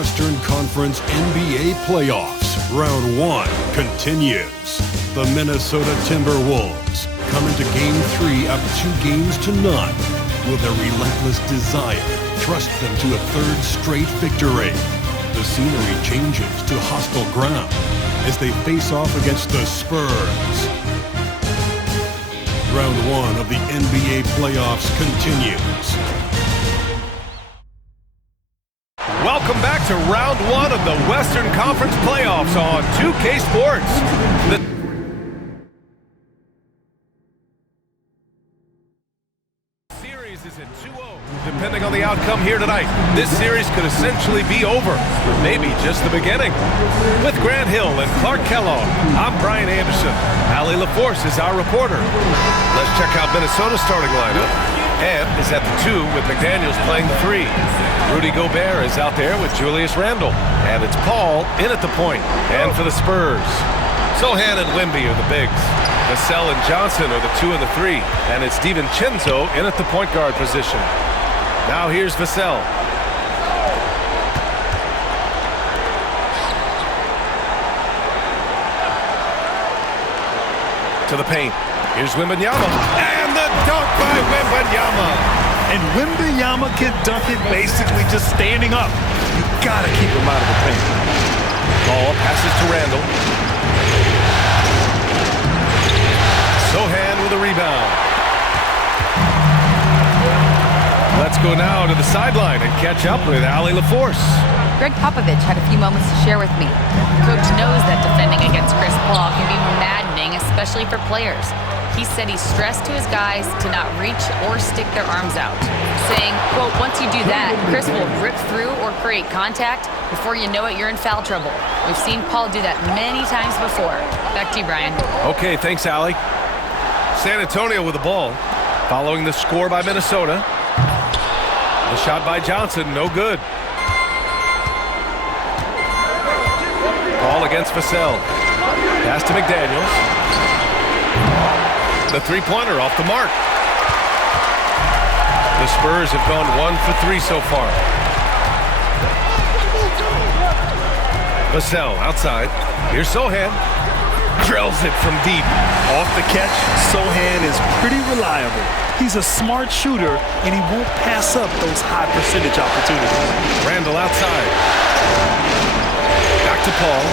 Western Conference NBA playoffs. Round 1 continues. The Minnesota Timberwolves come into Game 3 up 2-0. Will their relentless desire thrust them to a third straight victory? The scenery changes to hostile ground as they face off against the Spurs. Round 1 of the NBA playoffs continues. Welcome back to round 1 of the Western Conference playoffs on 2K Sports. The series is at 2-0. Depending on the outcome here tonight, this series could essentially be over, or maybe just the beginning. With Grant Hill and Clark Kellogg, I'm Brian Anderson. Allie LaForce is our reporter. Let's check out Minnesota's starting lineup. Ant is at the 2 with McDaniels playing the 3. Rudy Gobert is out there with Julius Randle. And it's Paul in at the point. And for the Spurs, Sohan and Wemby are the bigs. Vassell and Johnson are the 2 and the 3. And it's DiVincenzo in at the point guard position. Now here's Vassell. To the paint. Here's Wembanyama. And the dunk by Wembanyama. And Wembanyama can dunk it basically just standing up. You gotta keep him out of the paint. Ball passes to Randle. Sohan with a rebound. Let's go now to the sideline and catch up with Allie LaForce. Greg Popovich had a few moments to share with me. Coach knows that defending against Chris Paul can be maddening, especially for players. He said he stressed to his guys to not reach or stick their arms out, saying, quote, once you do that, Chris will rip through or create contact. Before you know it, you're in foul trouble. We've seen Paul do that many times before. Back to you, Brian. Okay, thanks, Allie. San Antonio with the ball, following the score by Minnesota. The shot by Johnson, no good. Ball against Vassell. Pass to McDaniels. The three-pointer off the mark. The Spurs have gone 1 for 3 so far. Vassell outside. Here's Sohan. Drills it from deep. Off the catch, Sohan is pretty reliable. He's a smart shooter, and he won't pass up those high percentage opportunities. Randle outside. Back to Paul.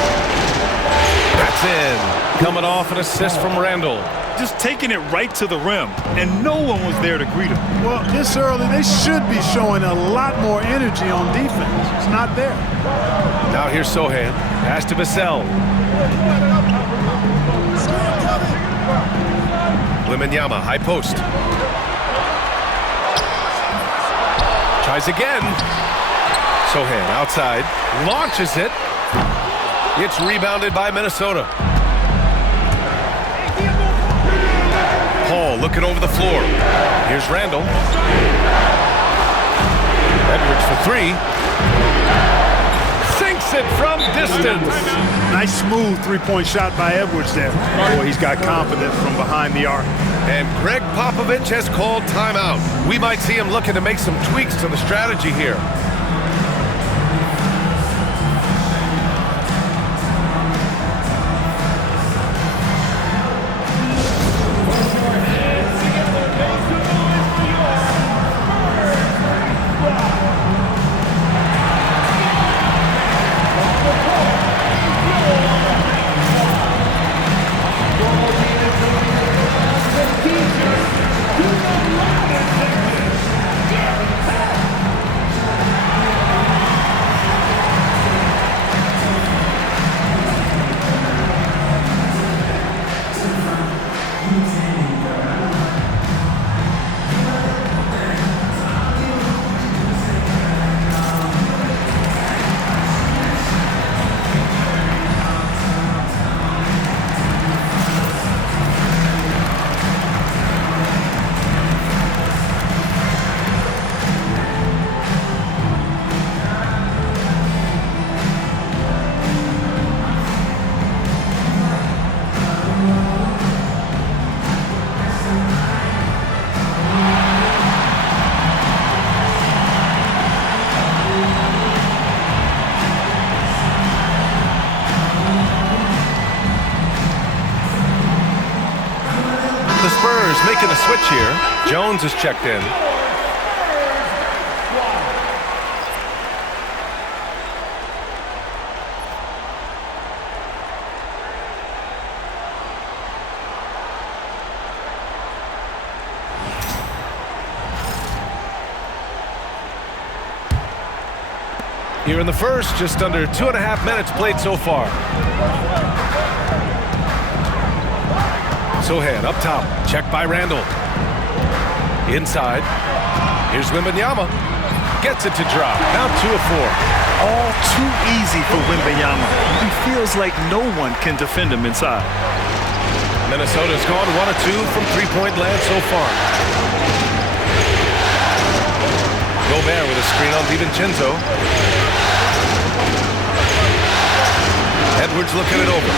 That's in. Coming off an assist from Randle. Just taking it right to the rim, and no one was there to greet him. Well, this early, they should be showing a lot more energy on defense. It's not there. Now here's Sohan. Pass to Vassell. Wembanyama, high post. Tries again. Sohan outside. Launches it. It's rebounded by Minnesota. Paul looking over the floor. Here's Randle. Edwards for 3. Sinks it from distance. Nice smooth three-point shot by Edwards there. Boy, he's got confidence from behind the arc. And Greg Popovich has called timeout. We might see him looking to make some tweaks to the strategy here. The Spurs making a switch here. Jones is checked in. Here in the first, just under 2.5 minutes played so far. Sohan up top, checked by Randall. Inside, here's Wembanyama. Gets it to drop, now 2 of 4. All too easy for Wembanyama. He feels like no one can defend him inside. Minnesota's gone 1 of 2 from three-point land so far. Gobert with a screen on DiVincenzo. Edwards looking it over.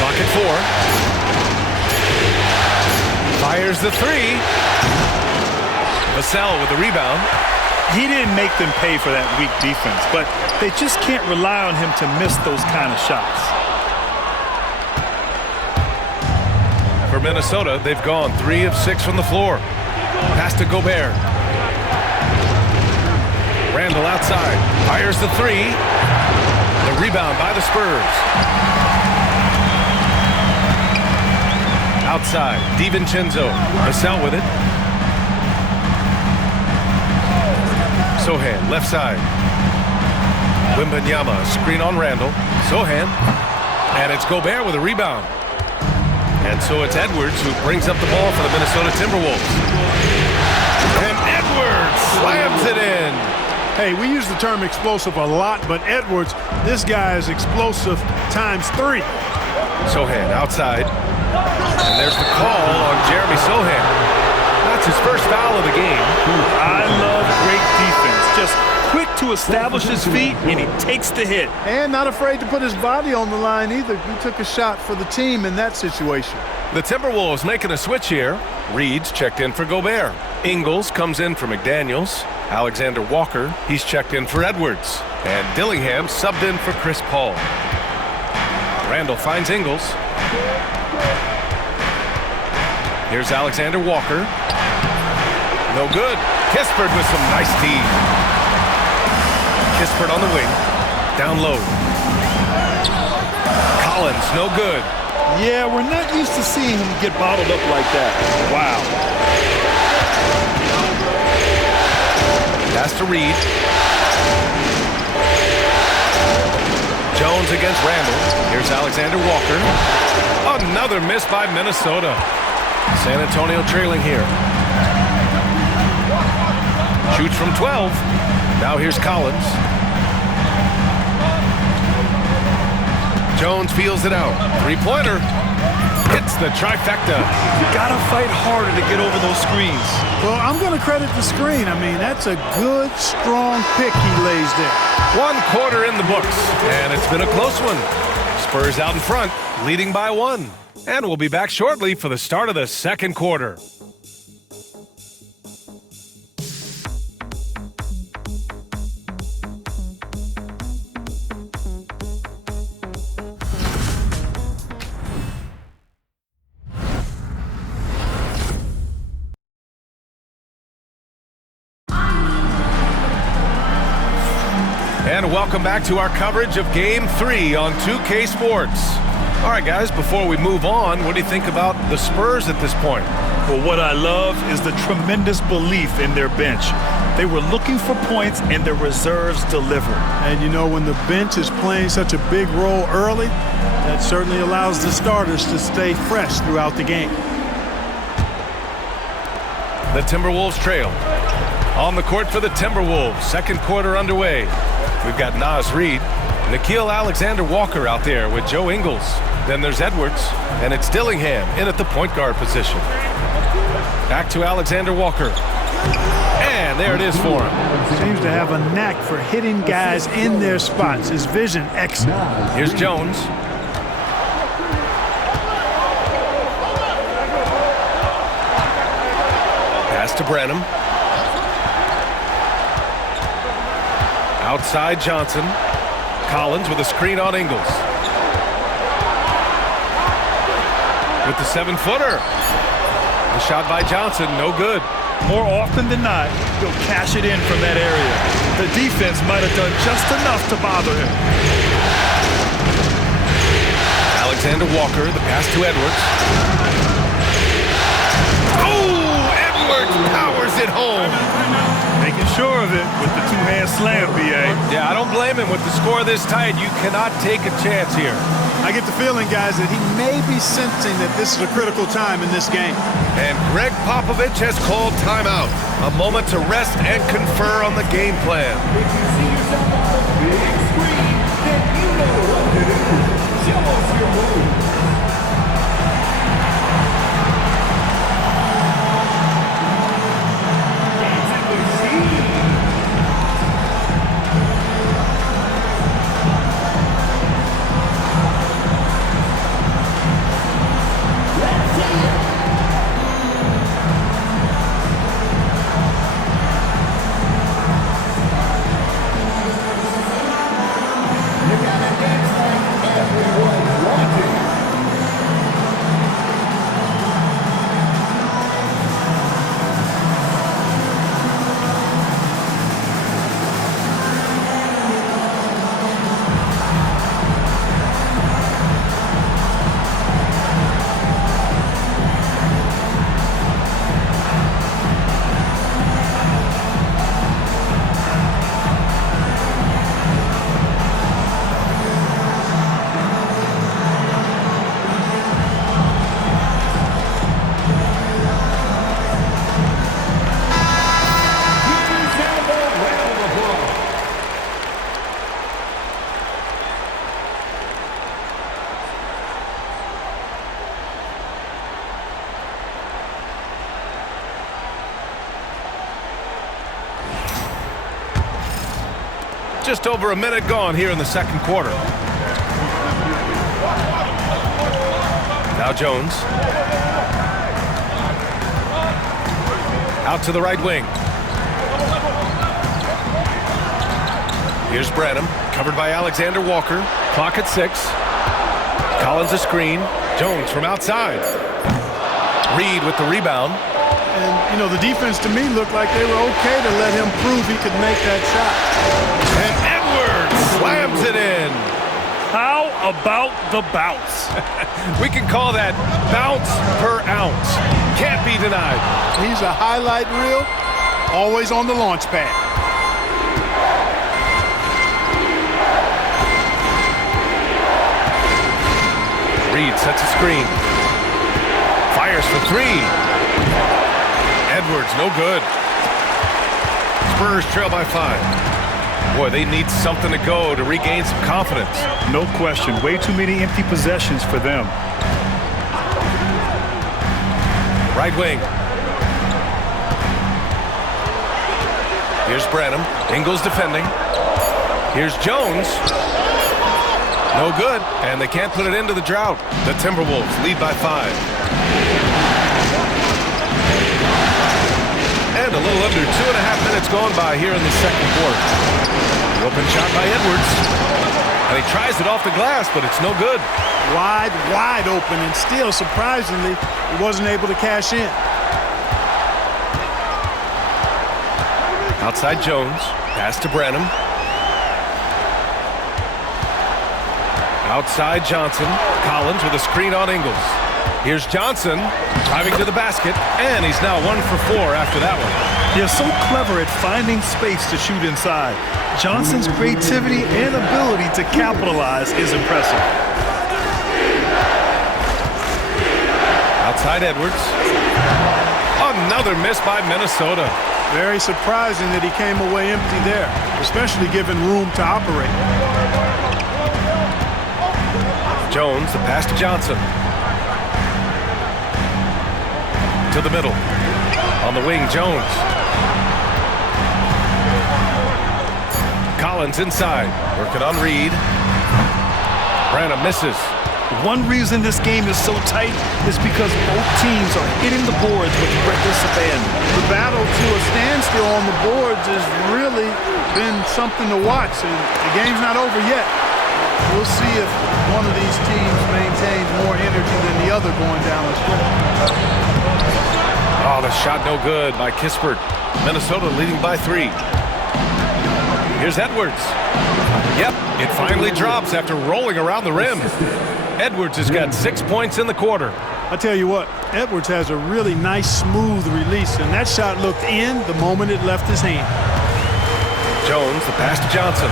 Clock at 4. Fires the 3. Vassell with the rebound. He didn't make them pay for that weak defense, but they just can't rely on him to miss those kind of shots. For Minnesota, they've gone 3 of 6 from the floor. Pass to Gobert. Randall outside. Fires the 3. The rebound by the Spurs. Outside. DiVincenzo. Vassell with it. Sohan, left side. Wembanyama, screen on Randall. Sohan. And it's Gobert with a rebound. And so it's Edwards who brings up the ball for the Minnesota Timberwolves. And Edwards slams it in. Hey, we use the term explosive a lot, but Edwards, this guy is explosive times 3. Sohan outside. And there's the call on Jeremy Sohan. That's his first foul of the game. I love great defense. Just quick to establish his feet, and he takes the hit. And not afraid to put his body on the line either. He took a shot for the team in that situation. The Timberwolves making a switch here. Reed's checked in for Gobert. Ingles comes in for McDaniels. Alexander Walker, he's checked in for Edwards. And Dillingham subbed in for Chris Paul. Randall finds Ingles. Here's Alexander Walker. No good. Kispert with some nice D. Kispert on the wing. Down low. Collins, no good. Yeah, we're not used to seeing him get bottled up like that. Wow. Pass to Reed. Jones against Randall. Here's Alexander Walker. Another miss by Minnesota. San Antonio trailing here. Shoots from 12. Now here's Collins. Jones feels it out. Three-pointer. Hits the trifecta. You gotta fight harder to get over those screens. Well, I'm going to credit the screen. I mean, that's a good, strong pick he lays there. 1 quarter in the books, and it's been a close one. Spurs out in front, leading by 1. And we'll be back shortly for the start of the second quarter. And welcome back to our coverage of Game 3 on 2K Sports. All right, guys, before we move on, what do you think about the Spurs at this point? Well, what I love is the tremendous belief in their bench. They were looking for points, and their reserves delivered. And, you know, when the bench is playing such a big role early, that certainly allows the starters to stay fresh throughout the game. The Timberwolves trail. On the court for the Timberwolves, second quarter underway. We've got Naz Reid, Nickeil Alexander-Walker out there with Joe Ingles. Then there's Edwards, and it's Dillingham in at the point guard position. Back to Alexander Walker. And there it is for him. Seems to have a knack for hitting guys in their spots. His vision excellent. Here's Jones. Pass to Brenham. Outside Johnson. Collins with a screen on Ingles. with the 7-footer. The shot by Johnson, no good. More often than not, he'll cash it in from that area. The defense might have done just enough to bother him. Alexander Walker, the pass to Edwards. Oh, Edwards powers it home. Making sure of it with the two-hand slam, B.A. Yeah, I don't blame him. With the score this tight, you cannot take a chance here. I get the feeling, guys, that he may be sensing that this is a critical time in this game. And Greg Popovich has called timeout. A moment to rest and confer on the game plan. If you see yourself on the big screen, then you know what to do. Show us your move. Just over a minute gone here in the second quarter. Now Jones. Out to the right wing. Here's Branham, covered by Alexander Walker. Clock at 6. Collins a screen. Jones from outside. Reed with the rebound. And, you know, the defense to me looked like they were okay to let him prove he could make that shot. And Edwards slams it in. How about the bounce? We can call that bounce per ounce. Can't be denied. He's a highlight reel, always on the launch pad. Reed sets a screen. Fires for 3. Edwards, no good. Spurs trail by 5. Boy, they need something to go to regain some confidence. No question. Way too many empty possessions for them. Right wing. Here's Branham. Ingles defending. Here's Jones. No good. And they can't put it into the drought. The Timberwolves lead by 5. And a little under 2.5 minutes gone by here in the second quarter. The open shot by Edwards. And he tries it off the glass, but it's no good. Wide open, and still, surprisingly, he wasn't able to cash in. Outside Jones. Pass to Branham. Outside Johnson. Collins with a screen on Ingles. Here's Johnson driving to the basket, and he's now 1 for 4 after that one. They're so clever at finding space to shoot inside. Johnson's creativity and ability to capitalize is impressive. Outside Edwards. Another miss by Minnesota. Very surprising that he came away empty there, especially given room to operate. Jones, the pass to Johnson. To the middle. On the wing, Jones. Collins inside. Working on Reed. Branham misses. One reason this game is so tight is because both teams are hitting the boards with reckless abandon. The battle to a standstill on the boards has really been something to watch, and the game's not over yet. We'll see if one of these teams maintains more energy than the other going down the stretch. Oh, the shot no good by Kispert. Minnesota leading by 3. Here's Edwards. Yep, it finally drops after rolling around the rim. Edwards has got 6 points in the quarter. I tell you what, Edwards has a really nice, smooth release, and that shot looked in the moment it left his hand. Jones, the pass to Johnson.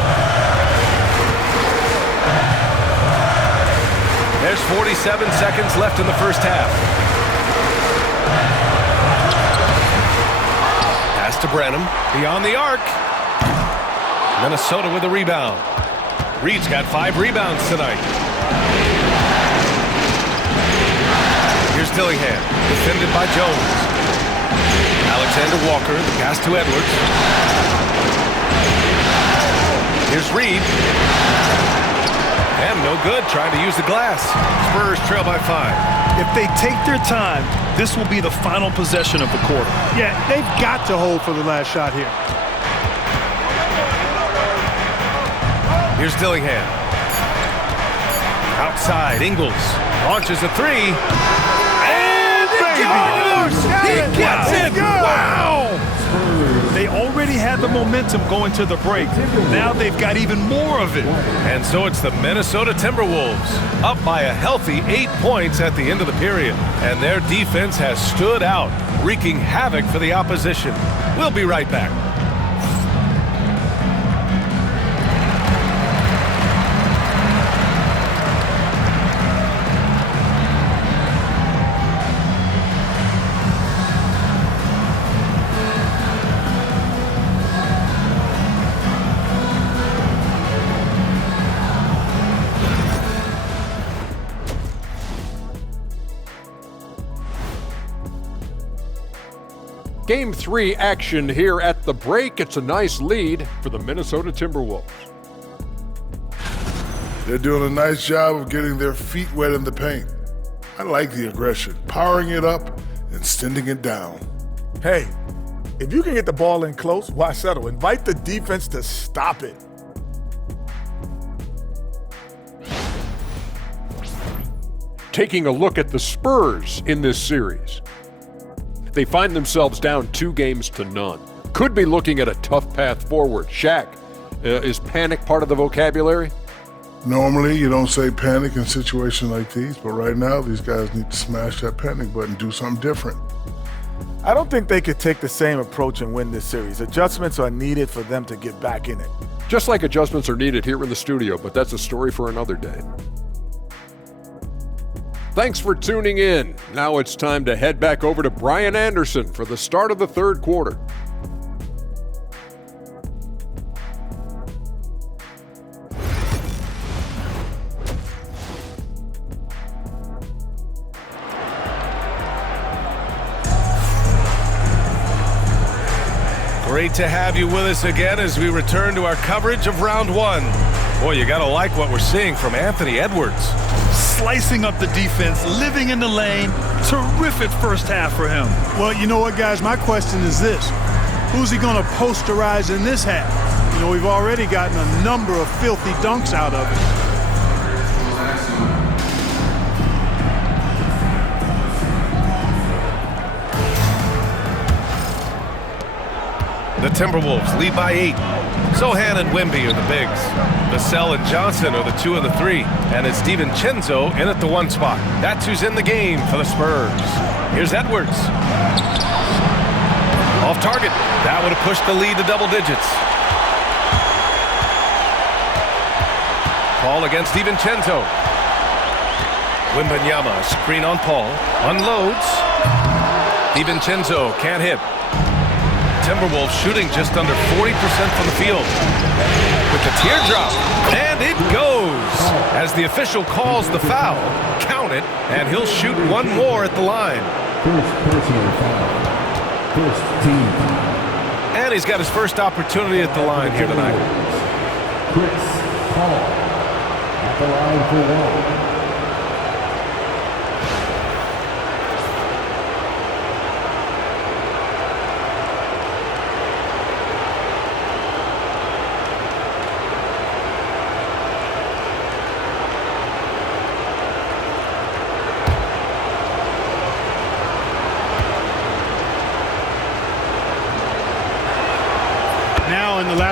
There's 47 seconds left in the first half. Pass to Branham, beyond the arc. Minnesota with a rebound. Reed's got 5 rebounds tonight. Here's Dillingham, defended by Jones. Alexander Walker, the pass to Edwards. Here's Reed. And no good, trying to use the glass. Spurs trail by 5. If they take their time, this will be the final possession of the quarter. Yeah, they've got to hold for the last shot here. Here's Dillingham. Outside, Ingles launches a 3. And it goes! He gets it! Wow! They already had the momentum going to the break. Now they've got even more of it. And so it's the Minnesota Timberwolves, up by a healthy 8 points at the end of the period. And their defense has stood out, wreaking havoc for the opposition. We'll be right back. Game 3 action here at the break. It's a nice lead for the Minnesota Timberwolves. They're doing a nice job of getting their feet wet in the paint. I like the aggression, powering it up and sending it down. Hey, if you can get the ball in close, why settle? Invite the defense to stop it. Taking a look at the Spurs in this series. They find themselves down 2-0. Could be looking at a tough path forward. Shaq, is panic part of the vocabulary? Normally, you don't say panic in situations like these, but right now, these guys need to smash that panic button, do something different. I don't think they could take the same approach and win this series. Adjustments are needed for them to get back in it. Just like adjustments are needed here in the studio, but that's a story for another day. Thanks for tuning in. Now it's time to head back over to Brian Anderson for the start of the third quarter. Great to have you with us again as we return to our coverage of round 1. Boy, you gotta like what we're seeing from Anthony Edwards. Slicing up the defense, living in the lane. Terrific first half for him. Well, you know what, guys? My question is this. Who's he going to posterize in this half? You know, we've already gotten a number of filthy dunks out of it. The Timberwolves lead by 8. Sohan and Wemby are the bigs. Vassell and Johnson are the 2 and the 3. And it's DiVincenzo in at the 1 spot. That's who's in the game for the Spurs. Here's Edwards. Off target. That would have pushed the lead to double digits. Paul against DiVincenzo. Wembanyama, screen on Paul. Unloads. DiVincenzo can't hit. Timberwolves shooting just under 40% from the field. With the teardrop, and it goes. As the official calls the foul, count it, and he'll shoot one more at the line. First personal foul. First team foul. And he's got his first opportunity at the line here tonight. Chris Paul at the line for 1.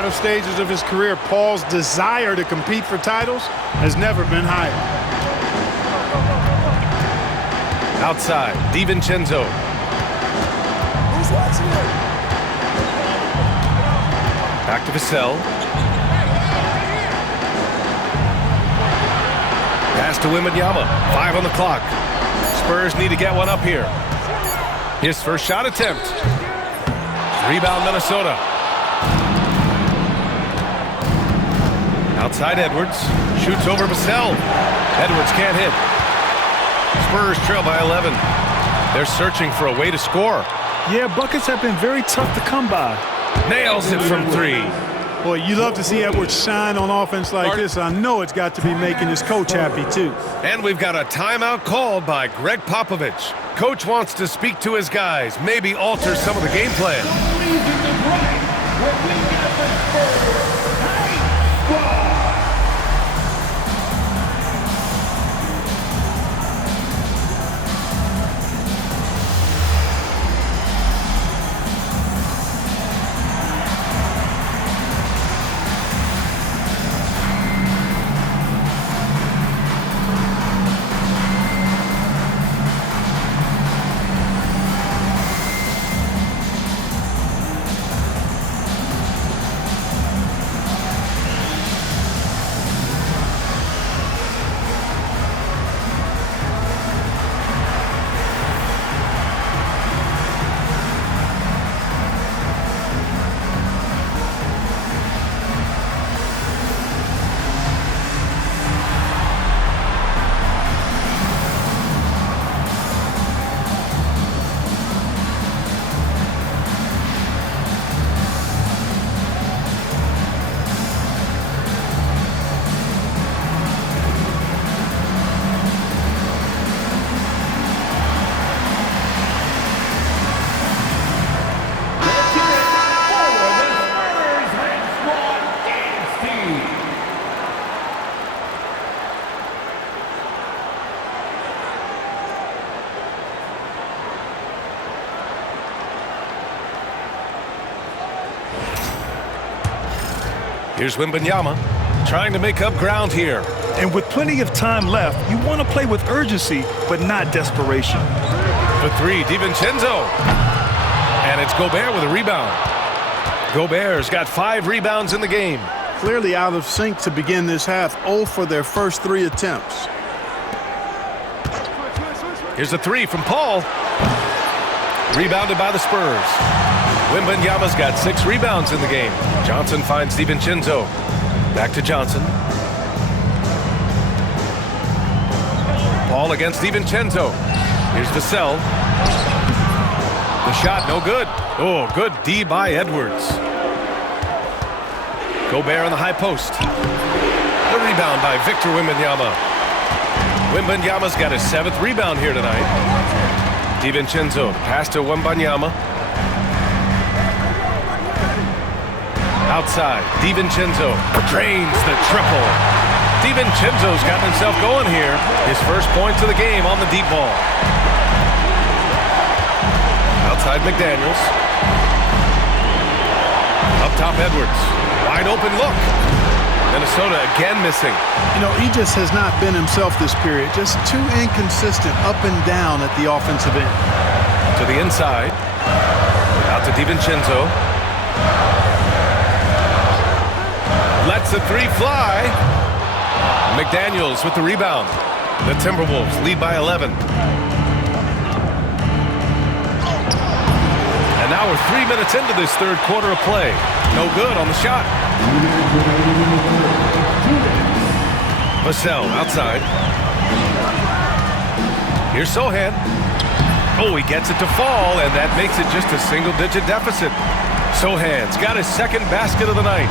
latter stages of his career, Paul's desire to compete for titles has never been higher. Outside, DiVincenzo. Who's watching it? Back to Vassell. Pass to Wembanyama. 5 on the clock. Spurs need to get one up here. His first shot attempt. Rebound Minnesota. Outside Edwards. Shoots over Vassell. Edwards can't hit. Spurs trail by 11. They're searching for a way to score. Yeah, buckets have been very tough to come by. Nails it from 3. Boy, you love to see Edwards shine on offense like this. I know it's got to be making his coach happy, too. And we've got a timeout called by Greg Popovich. Coach wants to speak to his guys, maybe alter some of the game plan. Here's Wembanyama trying to make up ground here. And with plenty of time left, you want to play with urgency, but not desperation. For 3, DiVincenzo. And it's Gobert with a rebound. Gobert's got 5 rebounds in the game. Clearly out of sync to begin this half, 0 for their first 3 attempts. Here's a 3 from Paul. Rebounded by the Spurs. Wembanyama's got 6 rebounds in the game. Johnson finds DiVincenzo. Back to Johnson. Paul against DiVincenzo. Here's Vassell. The shot, no good. Oh, good D by Edwards. Gobert on the high post. The rebound by Victor Wembanyama. Wembanyama's got his 7th rebound here tonight. DiVincenzo, pass to Wembanyama. Outside, DiVincenzo drains the triple. DiVincenzo's gotten himself going here. His first points of the game on the deep ball. Outside McDaniels. Up top Edwards. Wide open look. Minnesota again missing. You know, he just has not been himself this period. Just too inconsistent up and down at the offensive end. To the inside. Out to DiVincenzo. Lets the 3 fly. McDaniels with the rebound. The Timberwolves lead by 11. And now we're 3 minutes into this third quarter of play. No good on the shot. Vassell outside. Here's Sohan. Oh, he gets it to fall, and that makes it just a single-digit deficit. Sohan's got his 2nd basket of the night.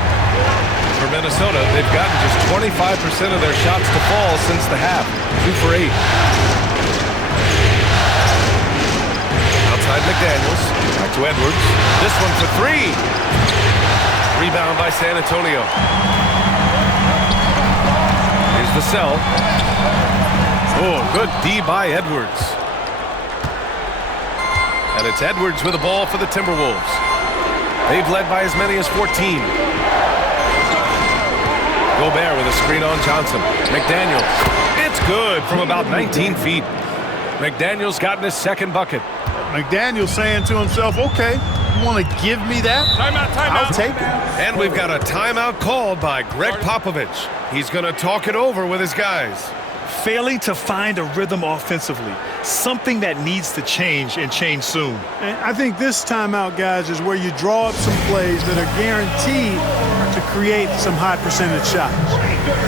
For Minnesota, they've gotten just 25% of their shots to fall since the half. 2 for 8. Outside McDaniels. Back to Edwards. This one for 3. Rebound by San Antonio. Here's Vassell. Oh, good D by Edwards. And it's Edwards with the ball for the Timberwolves. They've led by as many as 14. Gobert with a screen on Johnson. McDaniels. It's good from about 19 feet. McDaniels gotten his second bucket. McDaniels saying to himself, okay, you want to give me that? Timeout. I'll take it. And we've got a timeout called by Greg Popovich. He's going to talk it over with his guys. Failing to find a rhythm offensively, something that needs to change and change soon. And I think this timeout, guys, is where you draw up some plays that are guaranteed to create some high percentage shots.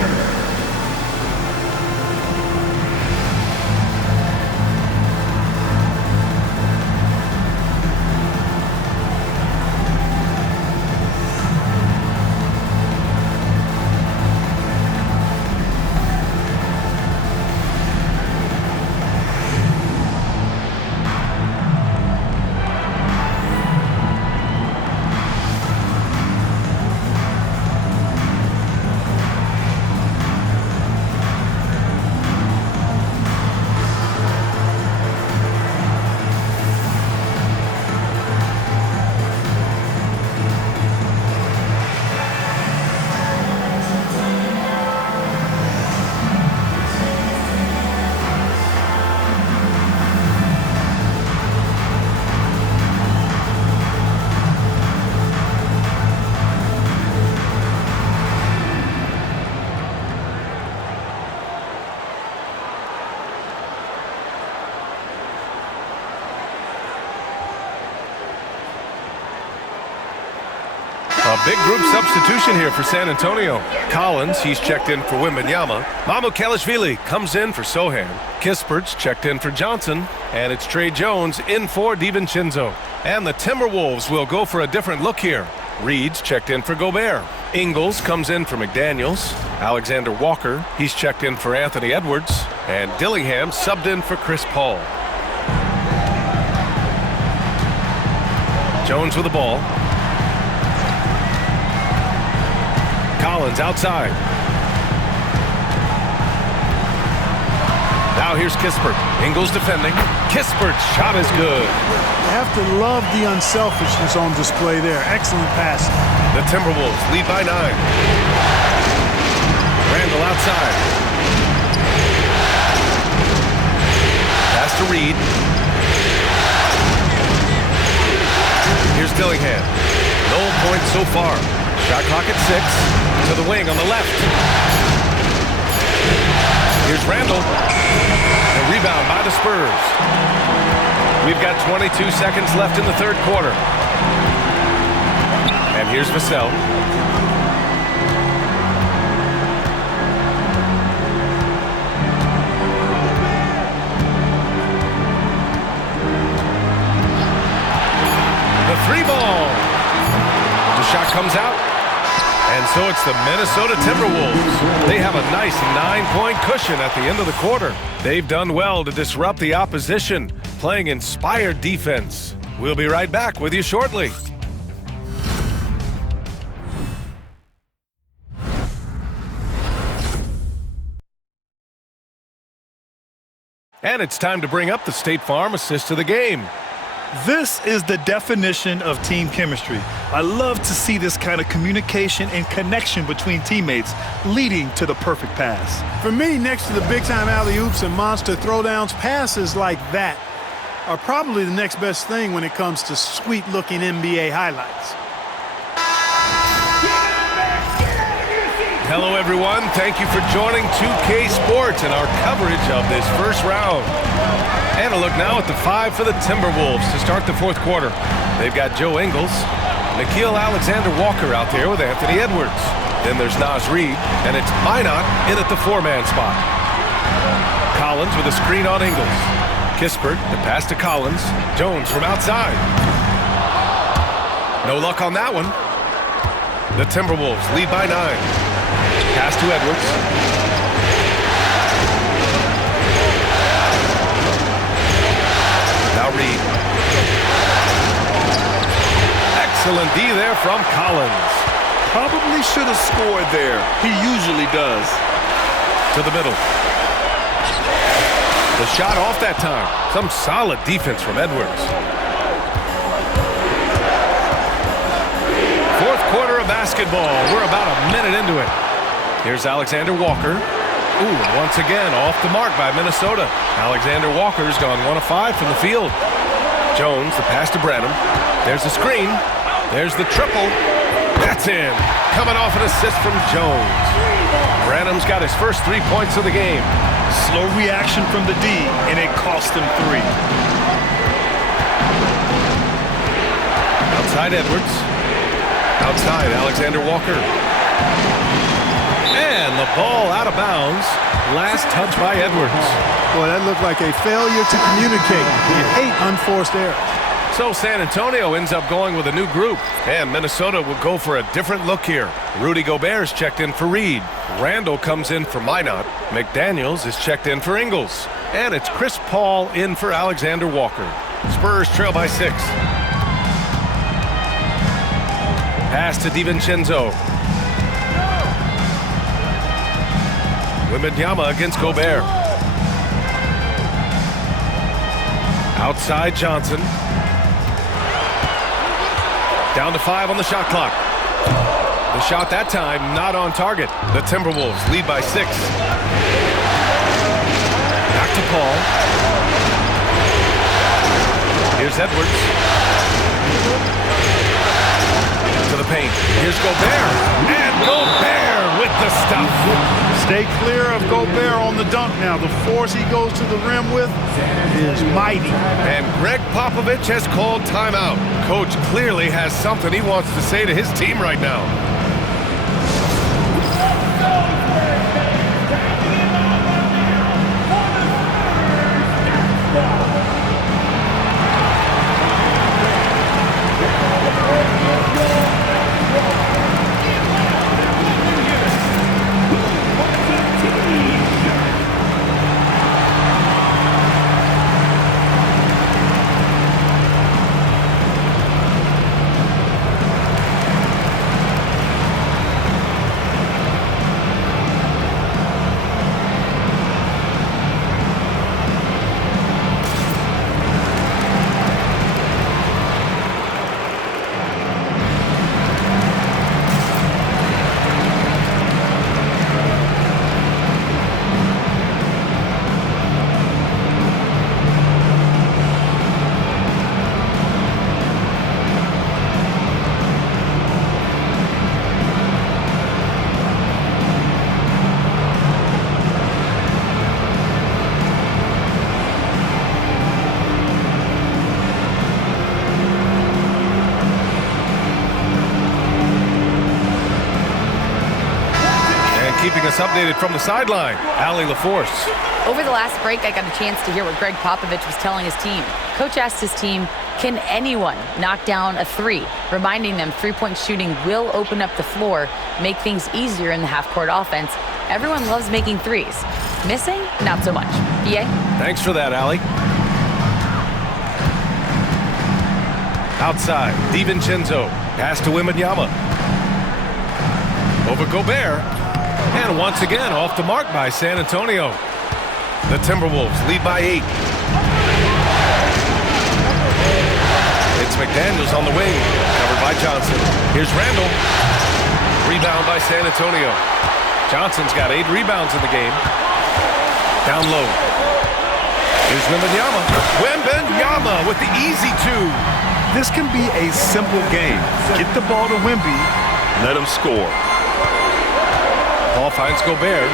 A big group substitution here for San Antonio. Collins, he's checked in for Wembanyama. Mamukelashvili comes in for Sohan. Kispert's checked in for Johnson. And it's Trey Jones in for DiVincenzo. And the Timberwolves will go for a different look here. Reed's checked in for Gobert. Ingles comes in for McDaniels. Alexander Walker, he's checked in for Anthony Edwards. And Dillingham subbed in for Chris Paul. Jones with the ball. Collins outside. Now here's Kispert. Ingles defending. Kispert's shot is good. You have to love the unselfishness on display there. Excellent pass. The Timberwolves lead by 9. Randall outside. Pass to Reed. Here's Dillingham. No points so far. Shot clock at 6. To the wing on the left. Here's Randall. A rebound by the Spurs. We've got 22 seconds left in the third quarter. And here's Vassell. The 3-ball. The shot comes out. And so it's the Minnesota Timberwolves. They have a nice 9-point cushion at the end of the quarter. They've done well to disrupt the opposition, playing inspired defense. We'll be right back with you shortly. And it's time to bring up the State Farm assist of the game. This is the definition of team chemistry. I love to see this kind of communication and connection between teammates leading to the perfect pass. For me, next to the big-time alley-oops and monster throwdowns, passes like that are probably the next best thing when it comes to sweet-looking NBA highlights. Hello, everyone. Thank you for joining 2K Sports and our coverage of this first round. And a look now at the 5 for the Timberwolves to start the fourth quarter. They've got Joe Ingles, Nickeil Alexander-Walker out there with Anthony Edwards. Then there's Naz Reid, and it's Minot in at the 4-man spot. Collins with a screen on Ingles. Kispert, the pass to Collins. Jones from outside. No luck on that one. The Timberwolves lead by 9. Pass to Edwards. Now Reed. Excellent D there from Collins. Probably should have scored there. He usually does. To the middle. The shot off that time. Some solid defense from Edwards. Fourth quarter of basketball. We're about a minute into it. Here's Alexander Walker. Ooh, once again, off the mark by Minnesota. Alexander Walker's gone 1 of 5 from the field. Jones, the pass to Branham. There's the screen. There's the triple. That's in. Coming off an assist from Jones. Branham's got his first 3 points of the game. Slow reaction from the D, and it cost him 3. Outside Edwards. Outside Alexander Walker. And the ball out of bounds. Last touch by Edwards. Boy, that looked like a failure to communicate. You hate unforced errors. So San Antonio ends up going with a new group. And Minnesota will go for a different look here. Rudy Gobert's checked in for Reed. Randall comes in for Minot. McDaniels is checked in for Ingles. And it's Chris Paul in for Alexander Walker. Spurs trail by 6. Pass to DiVincenzo. Wembanyama against Gobert. Outside Johnson. Down to 5 on the shot clock. The shot that time not on target. The Timberwolves lead by 6. Back to Paul. Here's Edwards. To the paint. Here's Gobert. And Gobert with the stuff. Stay clear of Gobert on the dunk now. The force he goes to the rim with is mighty. And Greg Popovich has called timeout. Coach clearly has something he wants to say to his team right now. Keeping us updated from the sideline, Allie LaForce. Over the last break, I got a chance to hear what Greg Popovich was telling his team. Coach asked his team, can anyone knock down a 3? Reminding them three-point shooting will open up the floor, make things easier in the half-court offense. Everyone loves making 3s. Missing? Not so much. BA? Thanks for that, Allie. Outside, DiVincenzo. Pass to Wembanyama. Over Gobert. And once again, off the mark by San Antonio. The Timberwolves lead by 8. It's McDaniels on the wing, covered by Johnson. Here's Randall. Rebound by San Antonio. Johnson's got 8 rebounds in the game. Down low. Here's Wembanyama. Wembanyama with the easy 2. This can be a simple game. Get the ball to Wemby, let him score. Paul finds Gobert.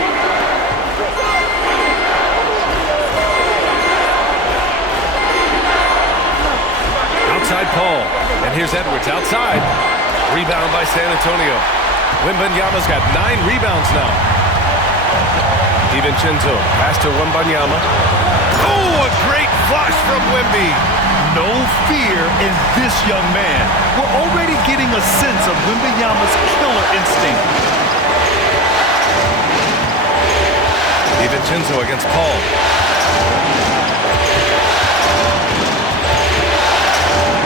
Outside Paul. And here's Edwards outside. Rebound by San Antonio. Wembanyama's got 9 rebounds now. DiVincenzo. Pass to Wembanyama. Oh, a great flush from Wemby. No fear in this young man. We're already getting a sense of Wembanyama's killer instinct. DiVincenzo against Paul.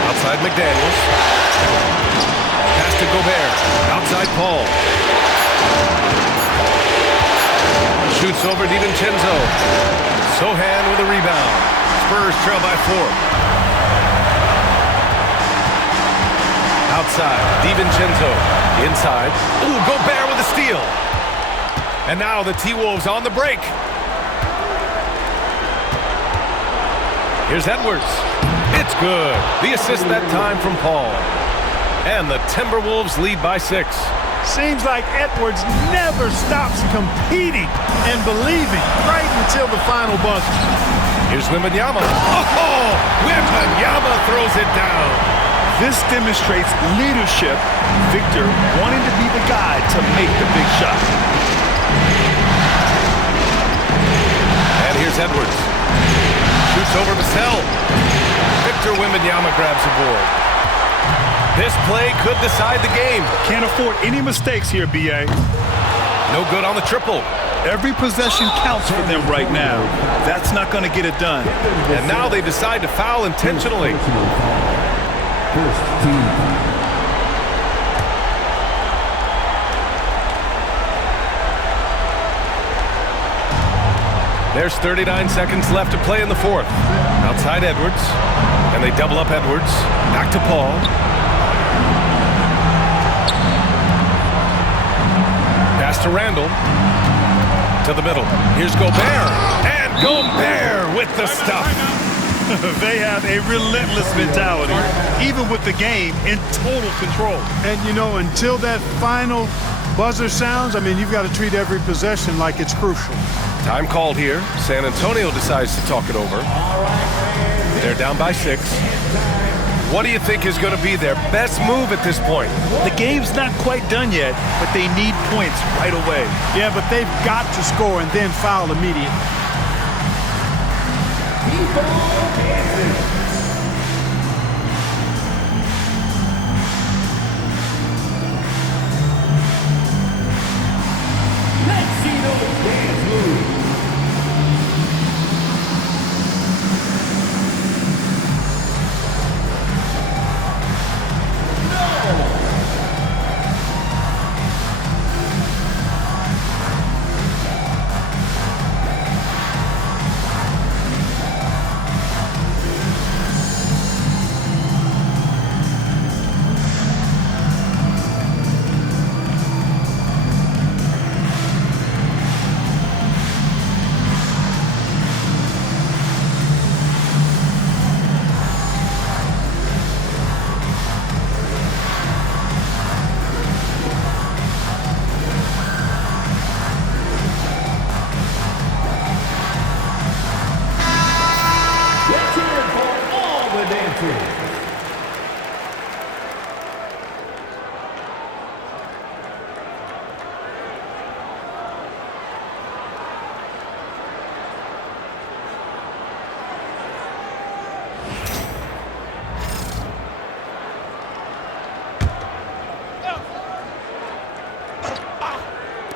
Outside McDaniels. Pass to Gobert. Outside Paul. Shoots over DiVincenzo. Sohan with a rebound. Spurs trail by 4. Outside, DiVincenzo. Inside. Ooh, Gobert with a steal. And now the T-Wolves on the break. Here's Edwards. It's good. The assist that time from Paul. And the Timberwolves lead by 6. Seems like Edwards never stops competing and believing right until the final buzzer. Here's Wembanyama. Oh, Wembanyama throws it down. This demonstrates leadership. Victor wanting to be the guy to make the big shot. And here's Edwards. Shoots over Vassell. Victor Wembanyama grabs the board. This play could decide the game. Can't afford any mistakes here, B.A. No good on the triple. Every possession counts for them right now. That's not going to get it done. And now they decide to foul intentionally. First team. There's 39 seconds left to play in the fourth. Outside Edwards. And they double up Edwards. Back to Paul. Pass to Randall. To the middle. Here's Gobert. And Gobert with the stuff. They have a relentless mentality, even with the game in total control. And, you know, until that final buzzer sounds, I mean, you've got to treat every possession like it's crucial. Time called here. San Antonio decides to talk it over. They're down by 6. What do you think is going to be their best move at this point? The game's not quite done yet, but they need points right away. Yeah, but they've got to score and then foul immediately.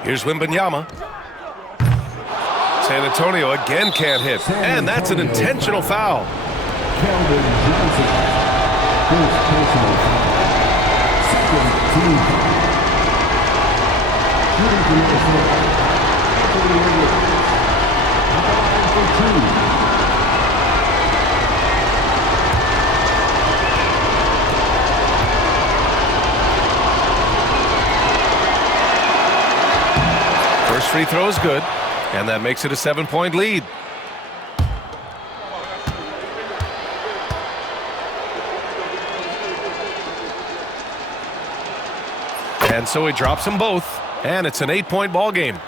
Here's Wembanyama. San Antonio again can't hit. And that's an intentional foul. Calvin Johnson. First personal foul. Second team foul. Shooting for Minnesota. Anthony Edwards. Line for 2. First free throw is good, and that makes it a 7-point lead. And so he drops them both, and it's an 8-point ball game.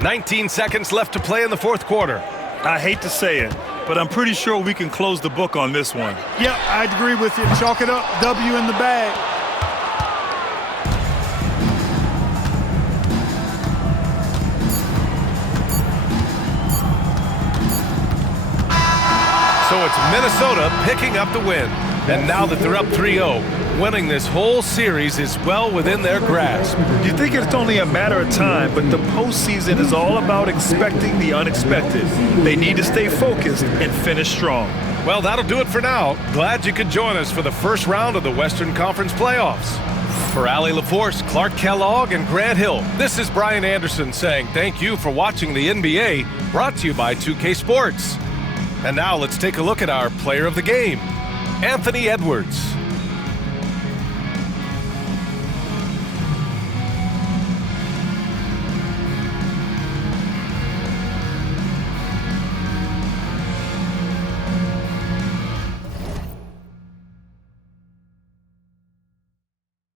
19 seconds left to play in the fourth quarter. I hate to say it, but I'm pretty sure we can close the book on this one. Yep, I'd agree with you. Chalk it up. W in the bag. So it's Minnesota picking up the win. And now that they're up 3-0, winning this whole series is well within their grasp. You think it's only a matter of time, but the postseason is all about expecting the unexpected. They need to stay focused and finish strong. Well, that'll do it for now. Glad you could join us for the first round of the Western Conference playoffs. For Allie LaForce, Clark Kellogg, and Grant Hill, this is Brian Anderson saying thank you for watching the NBA, brought to you by 2K Sports. And now let's take a look at our player of the game, Anthony Edwards.